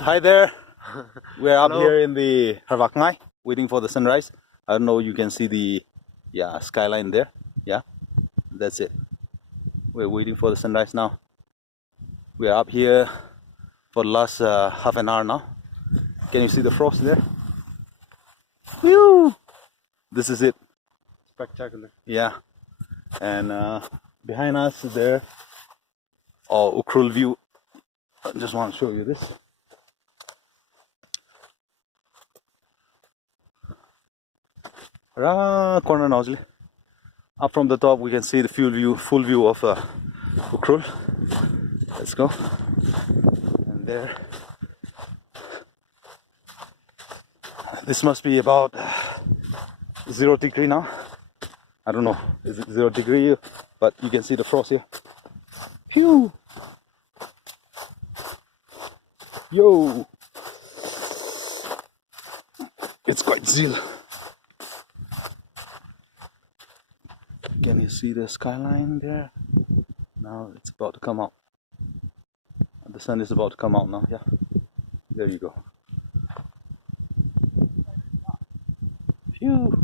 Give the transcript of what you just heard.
Hi there. We're up Hello. here in the Harva Khangai, waiting for the sunrise. I don't know, you can see the skyline there. Yeah, that's it. We're waiting for the sunrise now. We're up here for the last half an hour now. Can you see the frost there? Whew! This is it. Spectacular. Yeah, and behind us there, Ukhrul view. I just want to show you this. Corner nozzle. Up from the top, we can see the full view of Ukhrul. Let's go. And there, this must be about 0 degree now. I don't know, is it 0 degree? But you can see the frost here. Phew! Yo! It's quite chill. Can you see the skyline there? Now it's about to come out. The sun is about to come out now, yeah. There you go. Phew!